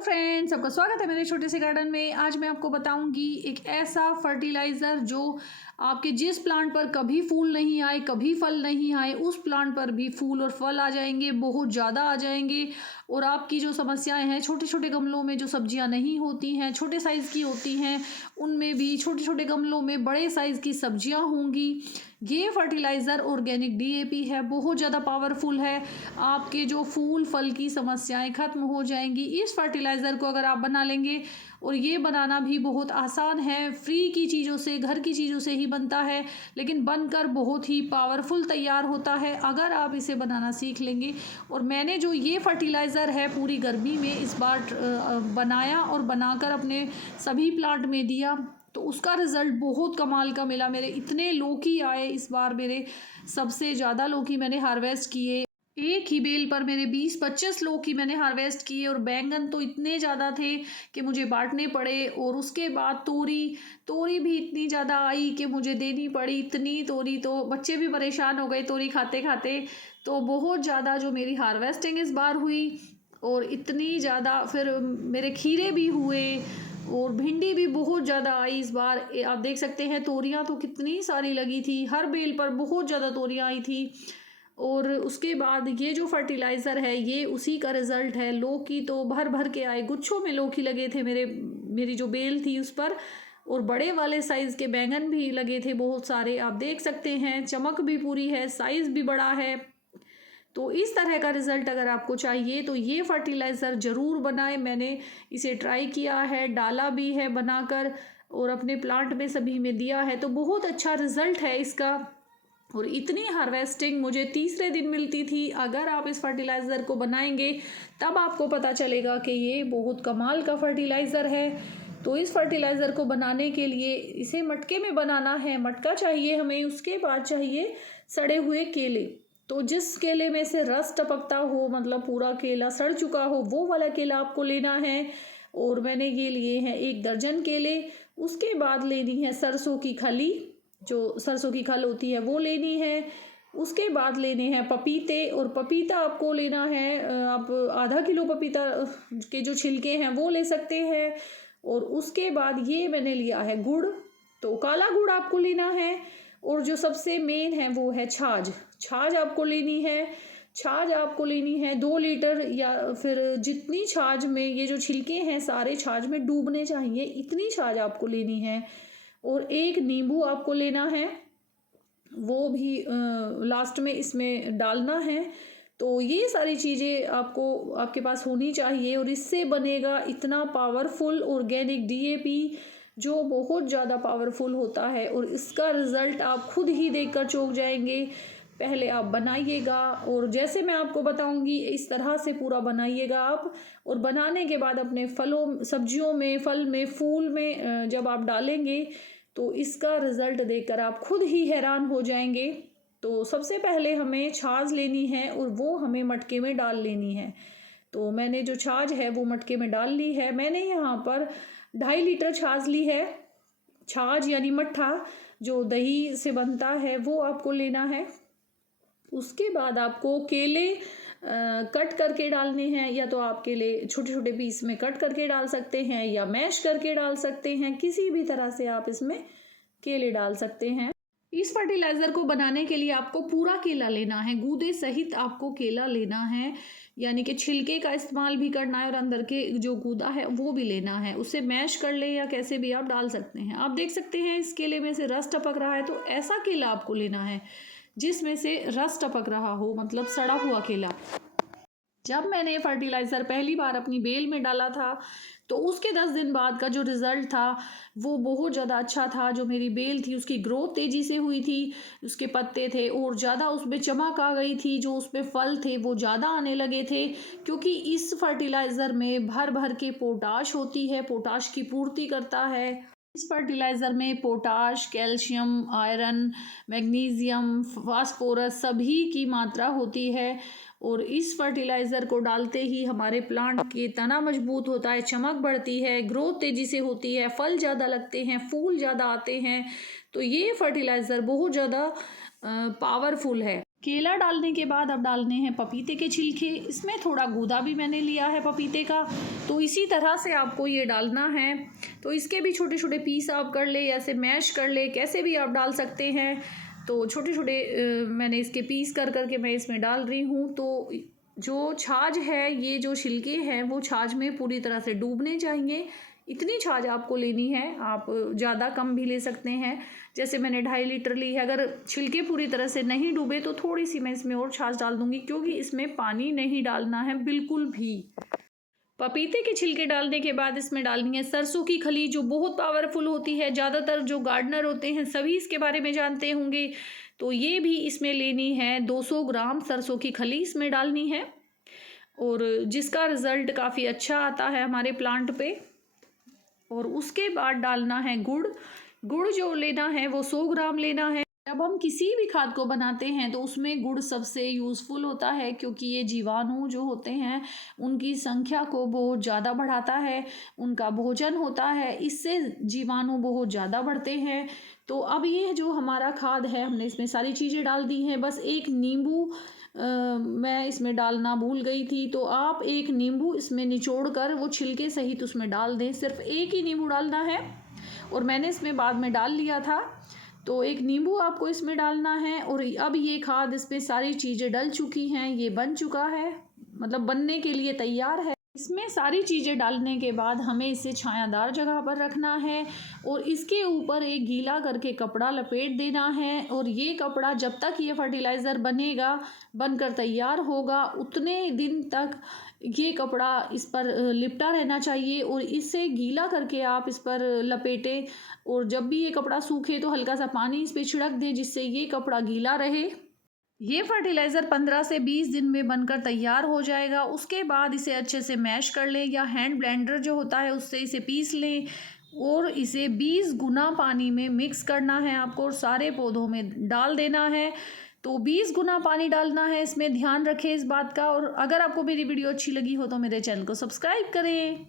Hello friends, आपका स्वागत है मेरे छोटे से गार्डन में। आज मैं आपको बताऊंगी एक ऐसा फर्टिलाइज़र जो आपके जिस प्लांट पर कभी फूल नहीं आए, कभी फल नहीं आए, उस प्लांट पर भी फूल और फल आ जाएंगे, बहुत ज़्यादा आ जाएंगे। और आपकी जो समस्याएं हैं, छोटे छोटे गमलों में जो सब्जियां नहीं होती हैं, छोटे साइज़ की होती हैं, उनमें भी छोटे छोटे गमलों में बड़े साइज़ की सब्जियां होंगी। ये फर्टिलाइज़र ऑर्गेनिक डीएपी है, बहुत ज़्यादा पावरफुल है। आपके जो फूल फल की समस्याएं खत्म हो जाएंगी इस फर्टिलाइज़र को अगर आप बना लेंगे। और ये बनाना भी बहुत आसान है, फ्री की चीज़ों से, घर की चीज़ों से ही बनता है, लेकिन बनकर बहुत ही पावरफुल तैयार होता है अगर आप इसे बनाना सीख लेंगे। और मैंने जो ये फर्टिलाइज़र है पूरी गर्मी में इस बार बनाया और बनाकर अपने सभी प्लांट में दिया, तो उसका रिज़ल्ट बहुत कमाल का मिला। मेरे इतने लौकी आए इस बार, मेरे सबसे ज़्यादा लौकी मैंने हार्वेस्ट किए। एक ही बेल पर मेरे 20-25 लौकी मैंने हार्वेस्ट किए। और बैंगन तो इतने ज़्यादा थे कि मुझे बांटने पड़े। और उसके बाद तोरी भी इतनी ज़्यादा आई कि मुझे देनी पड़ी। इतनी तोरी तो बच्चे भी परेशान हो गए तोरी खाते खाते। तो बहुत ज़्यादा जो मेरी हार्वेस्टिंग इस बार हुई, और इतनी ज़्यादा फिर मेरे खीरे भी हुए और भिंडी भी बहुत ज़्यादा आई इस बार। आप देख सकते हैं तोरियां तो कितनी सारी लगी थी, हर बेल पर बहुत ज़्यादा तोरियां आई थी। और उसके बाद ये जो फर्टिलाइज़र है ये उसी का रिज़ल्ट है। लौकी तो भर भर के आए, गुच्छों में लौकी लगे थे मेरी जो बेल थी उस पर। और बड़े वाले साइज़ के बैंगन भी लगे थे बहुत सारे, आप देख सकते हैं। चमक भी पूरी है, साइज़ भी बड़ा है। तो इस तरह का रिज़ल्ट अगर आपको चाहिए तो ये फर्टिलाइज़र ज़रूर बनाएं। मैंने इसे ट्राई किया है, डाला भी है बनाकर, और अपने प्लांट में सभी में दिया है, तो बहुत अच्छा रिज़ल्ट है इसका। और इतनी हार्वेस्टिंग मुझे तीसरे दिन मिलती थी। अगर आप इस फर्टिलाइज़र को बनाएंगे तब आपको पता चलेगा कि ये बहुत कमाल का फर्टिलाइज़र है। तो इस फर्टिलाइज़र को बनाने के लिए इसे मटके में बनाना है। मटका चाहिए हमें, उसके बाद चाहिए सड़े हुए केले। तो जिस केले में से रस टपकता हो, मतलब पूरा केला सड़ चुका हो, वो वाला केला आपको लेना है। और मैंने ये लिए हैं 1 दर्जन केले। उसके बाद लेनी है सरसों की खली, जो सरसों की खल होती है वो लेनी है। उसके बाद लेने हैं पपीते, और पपीता आपको लेना है, आप आधा किलो पपीता के जो छिलके हैं वो ले सकते हैं। और उसके बाद ये मैंने लिया है गुड़, तो काला गुड़ आपको लेना है। और जो सबसे मेन है वो है छाछ। छाछ आपको लेनी है। छाछ आपको लेनी है 2 लीटर, या फिर जितनी छाछ में ये जो छिलके हैं सारे छाछ में डूबने चाहिए, इतनी छाछ आपको लेनी है। और 1 नींबू आपको लेना है, वो भी लास्ट में इसमें डालना है। तो ये सारी चीज़ें आपको आपके पास होनी चाहिए, और इससे बनेगा इतना पावरफुल ऑर्गेनिक डीएपी जो बहुत ज़्यादा पावरफुल होता है। और इसका रिज़ल्ट आप खुद ही देखकर चौंक जाएंगे। पहले आप बनाइएगा, और जैसे मैं आपको बताऊंगी इस तरह से पूरा बनाइएगा आप। और बनाने के बाद अपने फलों, सब्जियों में, फल में, फूल में जब आप डालेंगे तो इसका रिज़ल्ट देखकर आप खुद ही हैरान हो जाएंगे। तो सबसे पहले हमें छाछ लेनी है और वो हमें मटके में डाल लेनी है। तो मैंने जो छाछ है वो मटके में डाल ली है। मैंने यहाँ पर 2.5 लीटर छाछ ली है। छाछ यानी मट्ठा जो दही से बनता है वो आपको लेना है। उसके बाद आपको केले कट करके डालने हैं, या तो आप केले छोटे छोटे पीस में कट करके डाल सकते हैं, या मैश करके डाल सकते हैं। किसी भी तरह से आप इसमें केले डाल सकते हैं। इस फर्टिलाइज़र को बनाने के लिए आपको पूरा केला लेना है, गूदे सहित आपको केला लेना है, यानी कि छिलके का इस्तेमाल भी करना है और अंदर के जो गूदा है वो भी लेना है। उसे मैश कर ले या कैसे भी आप डाल सकते हैं। आप देख सकते हैं इस केले में से रस टपक रहा है, तो ऐसा केला आपको लेना है जिसमें से रस टपक रहा हो, मतलब सड़ा हुआ केला। जब मैंने फर्टिलाइज़र पहली बार अपनी बेल में डाला था तो उसके 10 दिन बाद का जो रिज़ल्ट था वो बहुत ज़्यादा अच्छा था। जो मेरी बेल थी उसकी ग्रोथ तेज़ी से हुई थी, उसके पत्ते थे और ज़्यादा उसमें चमक आ गई थी, जो उसमें फल थे वो ज़्यादा आने लगे थे। क्योंकि इस फर्टिलाइज़र में भर भर के पोटाश होती है, पोटाश की पूर्ति करता है। इस फर्टिलाइज़र में potash, calcium, iron, magnesium, phosphorus सभी की मात्रा होती है। और इस फर्टिलाइज़र को डालते ही हमारे प्लांट के तना मजबूत होता है, चमक बढ़ती है, ग्रोथ तेज़ी से होती है, फल ज़्यादा लगते हैं, फूल ज़्यादा आते हैं। तो ये फर्टिलाइज़र बहुत ज़्यादा पावरफुल है। केला डालने के बाद अब डालने हैं पपीते के छिलके। इसमें थोड़ा गूदा भी मैंने लिया है पपीते का, तो इसी तरह से आपको ये डालना है। तो इसके भी छोटे छोटे पीस आप कर ले, ऐसे मैश कर ले, कैसे भी आप डाल सकते हैं। तो छोटे छोटे मैंने इसके पीस कर करके मैं इसमें डाल रही हूँ। तो जो छाछ है, ये जो छिलके हैं वो छाछ में पूरी तरह से डूबने चाहिए। इतनी छाछ आपको लेनी है, आप ज़्यादा कम भी ले सकते हैं। जैसे मैंने 2.5 लीटर ली है, अगर छिलके पूरी तरह से नहीं डूबे तो थोड़ी सी मैं इसमें और छाछ डाल दूँगी, क्योंकि इसमें पानी नहीं डालना है बिल्कुल भी। पपीते के छिलके डालने के बाद इसमें डालनी है सरसों की खली, जो बहुत पावरफुल होती है। ज़्यादातर जो गार्डनर होते हैं सभी इसके बारे में जानते होंगे। तो ये भी इसमें लेनी है, 200 ग्राम सरसों की खली इसमें डालनी है, और जिसका रिज़ल्ट काफ़ी अच्छा आता है हमारे प्लांट पे। और उसके बाद डालना है गुड़। गुड़ जो लेना है वो 100 ग्राम लेना है। जब हम किसी भी खाद को बनाते हैं तो उसमें गुड़ सबसे यूज़फुल होता है, क्योंकि ये जीवाणु जो होते हैं उनकी संख्या को बहुत ज़्यादा बढ़ाता है, उनका भोजन होता है, इससे जीवाणु बहुत ज़्यादा बढ़ते हैं। तो अब ये जो हमारा खाद है, हमने इसमें सारी चीज़ें डाल दी हैं। बस एक नींबू मैं इसमें डालना भूल गई थी, तो आप एक नींबू इसमें निचोड़ कर वो छिलके सहित उसमें डाल दें। सिर्फ एक ही नींबू डालना है, और मैंने इसमें बाद में डाल लिया था। तो एक नींबू आपको इसमें डालना है। और अब ये खाद, इसमें सारी चीज़ें डल चुकी हैं, ये बन चुका है, मतलब बनने के लिए तैयार है। इसमें सारी चीज़ें डालने के बाद हमें इसे छायादार जगह पर रखना है, और इसके ऊपर एक गीला करके कपड़ा लपेट देना है। और ये कपड़ा जब तक ये फर्टिलाइज़र बनेगा, बनकर तैयार होगा, उतने दिन तक ये कपड़ा इस पर लिपटा रहना चाहिए। और इससे गीला करके आप इस पर लपेटें, और जब भी ये कपड़ा सूखे तो हल्का सा पानी इस पर छिड़क दें, जिससे ये कपड़ा गीला रहे। ये फर्टिलाइज़र 15 से 20 दिन में बनकर तैयार हो जाएगा। उसके बाद इसे अच्छे से मैश कर लें, या हैंड ब्लेंडर जो होता है उससे इसे पीस लें, और इसे 20 गुना पानी में मिक्स करना है आपको, और सारे पौधों में डाल देना है। तो 20 गुना पानी डालना है इसमें, ध्यान रखें इस बात का। और अगर आपको मेरी वीडियो अच्छी लगी हो तो मेरे चैनल को सब्सक्राइब करें।